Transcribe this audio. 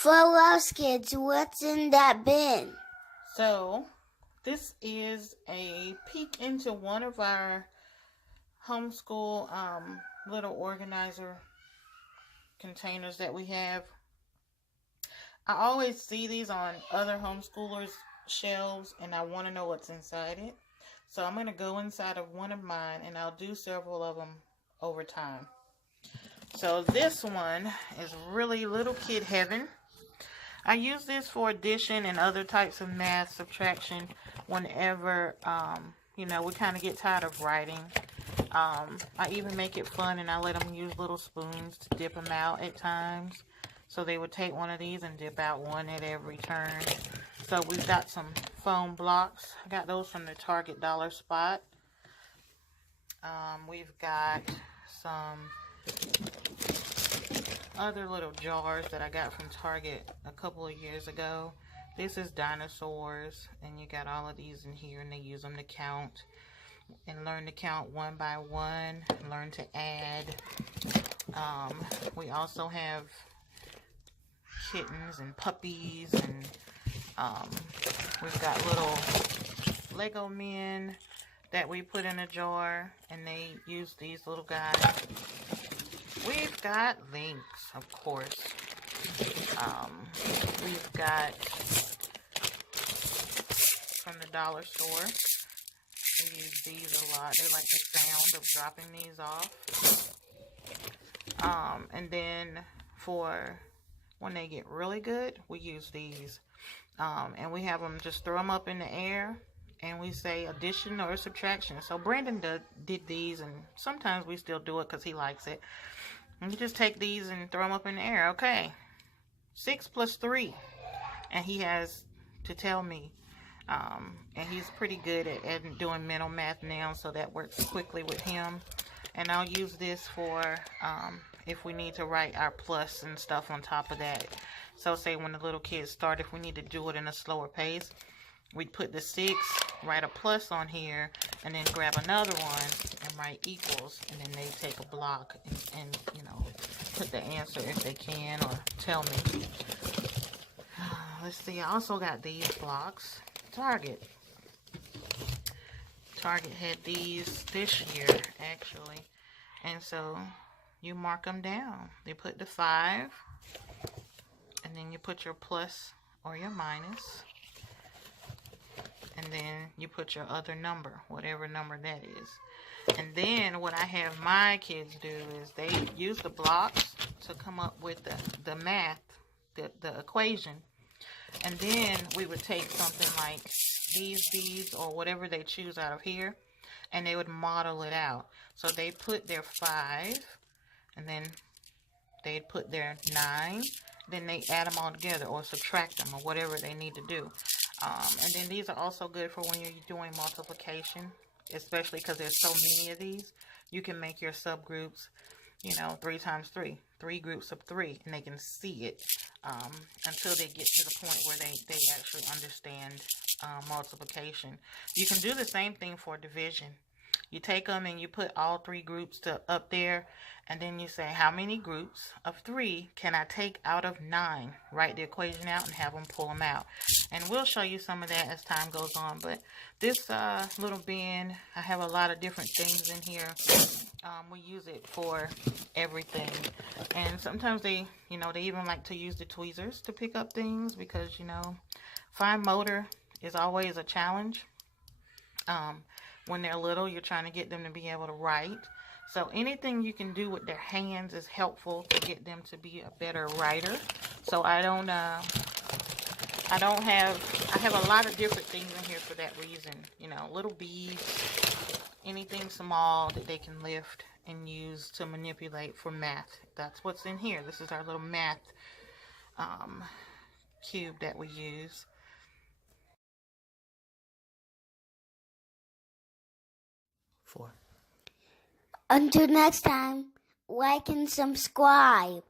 For us kids, what's in that bin? So, this is a peek into one of our homeschool little organizer containers that we have. I always see these on other homeschoolers' shelves, and I want to know what's inside it. So I'm going to go inside of one of mine, and I'll do several of them over time. So this one is really little kid heaven. I use this for addition and other types of math, subtraction, whenever, we kind of get tired of writing. I even make it fun, and I let them use little spoons to dip them out at times. So they would take one of these and dip out one at every turn. So we've got some foam blocks. I got those from the Target Dollar Spot. We've got some other little jars that I got from Target a couple of years ago. This is dinosaurs, and you got all of these in here, and they use them to count and learn to count one by one, learn to add. We also have kittens and puppies, and we've got little Lego men that we put in a jar, and they use these little guys. We've got Lynx, of course. We've got from the dollar store. We use these a lot. They like the sound of dropping these off. And then for when they get really good, we use these. And we have them just throw them up in the air, and we say addition or subtraction. So Brandon did these, and sometimes we still do it because he likes it. And you just take these and throw them up in the air. Okay, 6 plus 3. And he has to tell me. And he's pretty good at doing mental math now, so that works quickly with him. And I'll use this for if we need to write our plus and stuff on top of that. So say when the little kids start, if we need to do it in a slower pace, we'd put the 6, write a plus on here, and then grab another one and write equals, and then they take a block and put the answer if they can, or tell me. Let's see, I also got these blocks. Target had these this year, actually. And so you mark them down. They put the 5, and then you put your plus or your minus, and then you put your other number, whatever number that is. And then what I have my kids do is they use the blocks to come up with the math, the equation. And then we would take something like these, or whatever they choose out of here, and they would model it out. So they put their 5, and then they'd put their 9, then they add them all together, or subtract them, or whatever they need to do. And then these are also good for when you're doing multiplication, especially because there's so many of these. You can make your subgroups, 3 times 3, 3 groups of 3, and they can see it until they get to the point where they actually understand multiplication. You can do the same thing for division. You take them and you put all 3 groups up there, and then you say, how many groups of 3 can I take out of 9? Write the equation out and have them pull them out. And we'll show you some of that as time goes on. But this little bin, I have a lot of different things in here. We use it for everything. And sometimes they even like to use the tweezers to pick up things because, fine motor is always a challenge. When they're little, you're trying to get them to be able to write. So anything you can do with their hands is helpful to get them to be a better writer. So I have a lot of different things in here for that reason. Little beads, anything small that they can lift and use to manipulate for math. That's what's in here. This is our little math cube that we use. Until next time, like and subscribe.